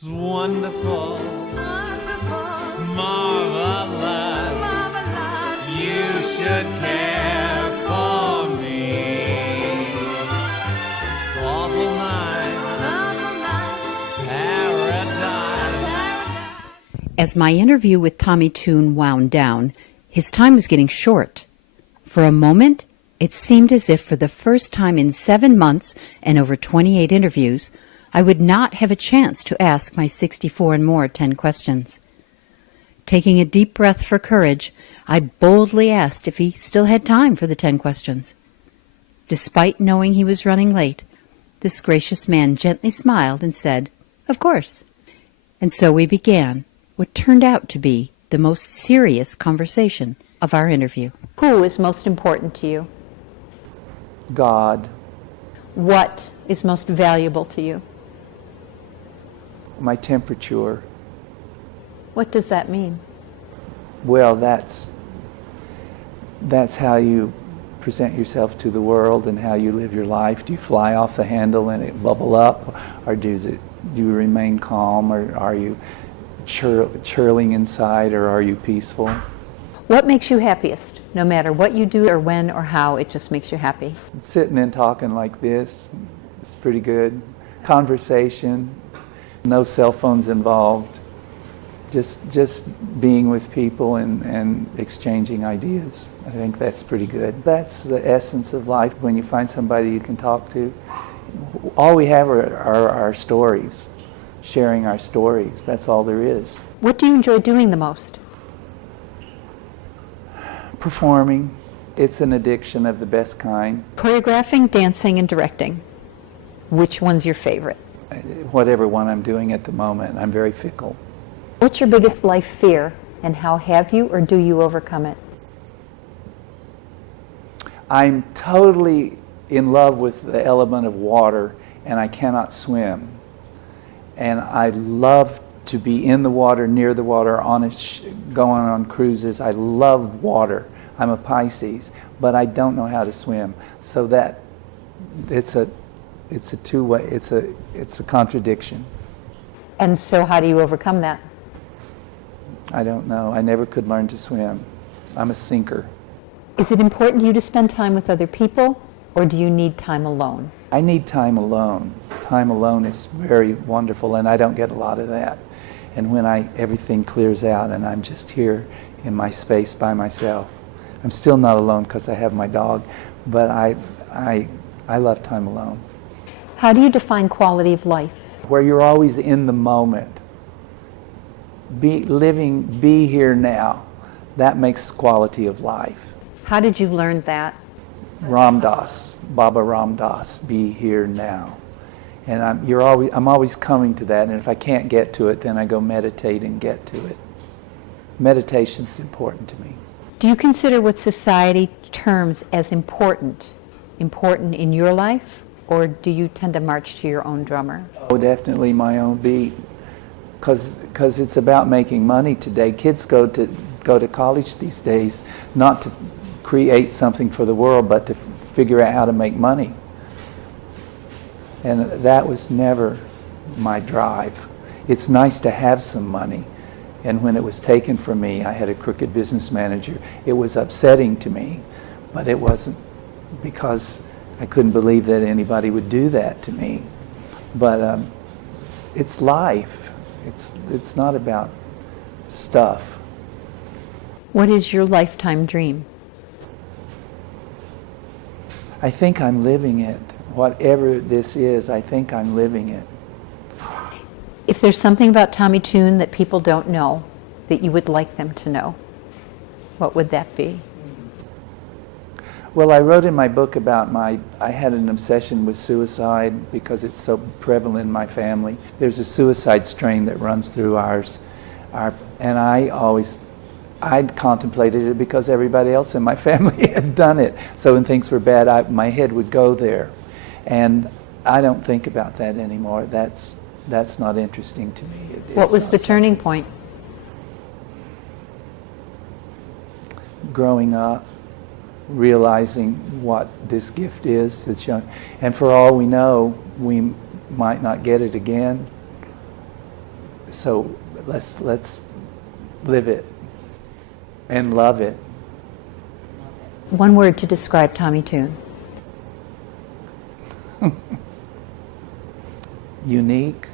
It's wonderful, it's marvelous, you should care for me. It's awful nice, paradise. As my interview with Tommy Tune wound down, his time was getting short. For a moment, it seemed as if for the first time in 7 months and over 28 interviews, I would not have a chance to ask my 64 and more 10 questions. Taking a deep breath for courage, I boldly asked if he still had time for the 10 questions. Despite knowing he was running late, this gracious man gently smiled and said, "Of course." And so we began what turned out to be the most serious conversation of our interview. Who is most important to you? God. What is most valuable to you? My temperature. What does that mean? Well, that's how you present yourself to the world and how you live your life. Do you fly off the handle and it bubble up, or do you remain calm, or are you churling inside, or are you peaceful? What makes you happiest? No matter what you do or when or how, it just makes you happy. Sitting and talking like this is pretty good. Conversation, no cell phones involved. Just being with people and exchanging ideas. I think that's pretty good. That's the essence of life, when you find somebody you can talk to. All we have are our stories, sharing our stories. That's all there is. What do you enjoy doing the most? Performing. It's an addiction of the best kind. Choreographing, dancing, and directing. Which one's your favorite? Whatever one I'm doing at the moment. I'm very fickle. What's your biggest life fear, and how have you or do you overcome it? I'm totally in love with the element of water, and I cannot swim. And I love to be in the water, near the water, going on cruises. I love water. I'm a Pisces, but I don't know how to swim. So that it's a two-way. It's a contradiction. And so how do you overcome that? I don't know. I never could learn to swim. I'm a sinker. Is it important to you to spend time with other people, or do you need time alone? I need time alone. Time alone is very wonderful, and I don't get a lot of that. And when everything clears out and I'm just here in my space by myself, I'm still not alone because I have my dog, but I love time alone. How do you define quality of life? Where you're always in the moment. Be here now. That makes quality of life. How did you learn that? Baba Ram Dass, be here now. And I'm always coming to that, and if I can't get to it, then I go meditate and get to it. Meditation's important to me. Do you consider what society terms as important in your life, or do you tend to march to your own drummer? Oh, definitely my own beat, because it's about making money today. Kids go to college these days not to create something for the world, but to figure out how to make money. And that was never my drive. It's nice to have some money. And when it was taken from me, I had a crooked business manager. It was upsetting to me, but it wasn't because I couldn't believe that anybody would do that to me. But it's life. It's not about stuff. What is your lifetime dream? I think I'm living it. Whatever this is, I think I'm living it. If there's something about Tommy Tune that people don't know, that you would like them to know, what would that be? Well, I wrote in my book about I had an obsession with suicide because it's so prevalent in my family. There's a suicide strain that runs through ours. And I'd contemplated it because everybody else in my family had done it. So when things were bad, my head would go there. And I don't think about that anymore. That's not interesting to me. What was the turning point? Growing up, realizing what this gift is that's young. And for all we know, we might not get it again. So let's live it and love it. One word to describe Tommy Tune. Unique,